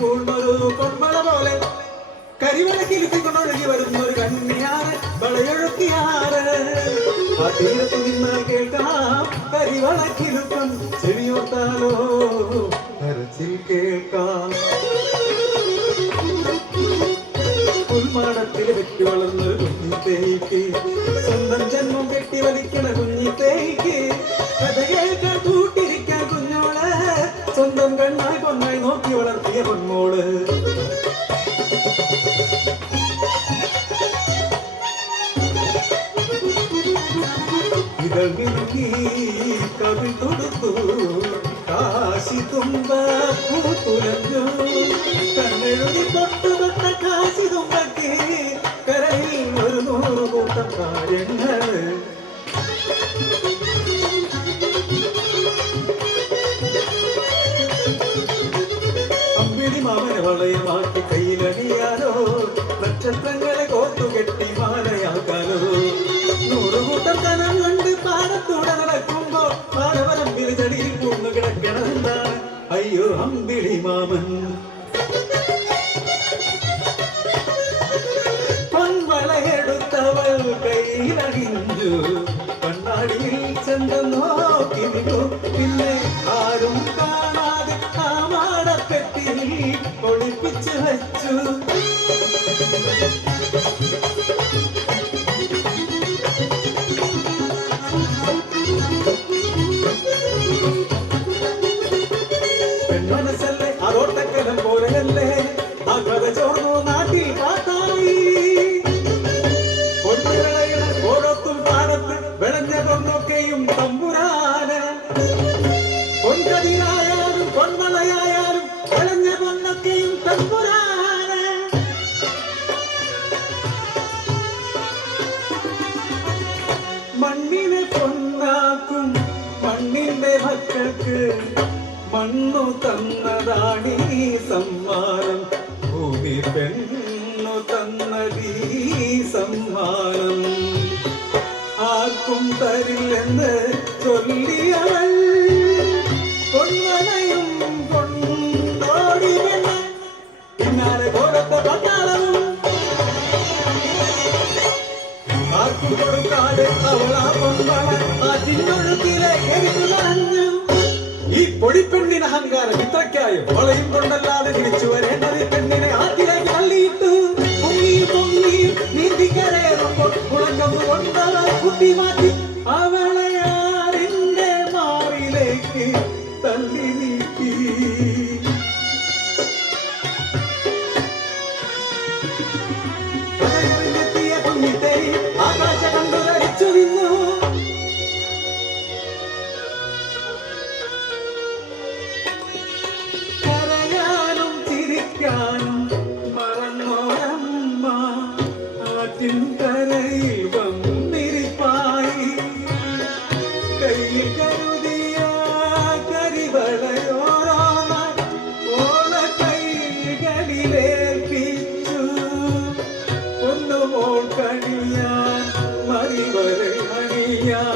പൂർണൊരു പൊന്മള പോലെ. കരിവളക്കിരുത്തിക്കൊണ്ടൊഴുകി വരുന്ന ഒരു കണ്ണിയാറ് വളയൊഴുക്കിയാറ്. ആ തീരത്ത് നിന്നാൽ കേൾക്കാം കരിവളക്കിരുത്തം ചെവിയോട്ടാലോ കരച്ചിൽ കേൾക്കാം. പുൽമാടത്തിൽ വെട്ടി വളർന്നൊരു കുഞ്ഞിത്തേക്ക് സ്വന്തം ജന്മം കെട്ടി വലിക്കണ കുഞ്ഞിത്തേക്ക്. സ്വന്തം കണ്ണായി പൊന്നായി നോക്കി വളർത്തിയ പൊന്നോൾ ഇതൾ മിനുക്കി കാശി തുമ്പ പൂത്തുലഞ്ഞു. வளையமாக்கி கையில் அணியாரோ நட்சத்திரங்களை கோத்து கெட்டி மாலையாக்காரோ நூறு கூட்டம் கனல் கண்டு பாடத்துடன் நடக்கும்போ பாடவரம் இருதடியில் பூண்டு கிடக்கிறந்தான் ஐயோ அம்பிளி மாமன். பொன்மலை எடுத்தவள் கையில் அணிந்து கண்ணாடியில் சென்ற நோக்கி മക്കൾക്ക് മണ്ണു ഈ സമ്മാനം. ഭൂമി പെണ്ണു തന്നതീ സമ്മാനം. ആർക്കും തരില്ലെന്ന് ചൊല്ലിയവൾ കൊന്നനയും കൊണ്ടോടി പിന്നാലെ കോലത്തെ പട്ടാളവും. ആർക്കും കൊടുക്കാതെ അവളാ എരിഞ്ഞു ഈ പൊടിപ്പെണ്ണിന് അഹങ്കാരം ഇത്രയ്ക്കായോ? വളയും കൊണ്ടല്ലാതെ തിരിച്ചു വരേണ്ടത് പെണ്ണിനെ ആറ്റിലേക്ക് തള്ളിയിട്ടു. പൊങ്ങി പൊങ്ങി നീന്തിക്കരേറുമ്പോൾ മുളക്കം കൊണ്ടവർ കുട്ടി മാറ്റി. അവളെ ആരിന്റെ മാറിലേക്ക് തള്ളി கையில் கருதிய கரிவளையோரான ஓல கைகளிலேற்றி பொன்னுமோள் கணியான் மறிவரை அணியான்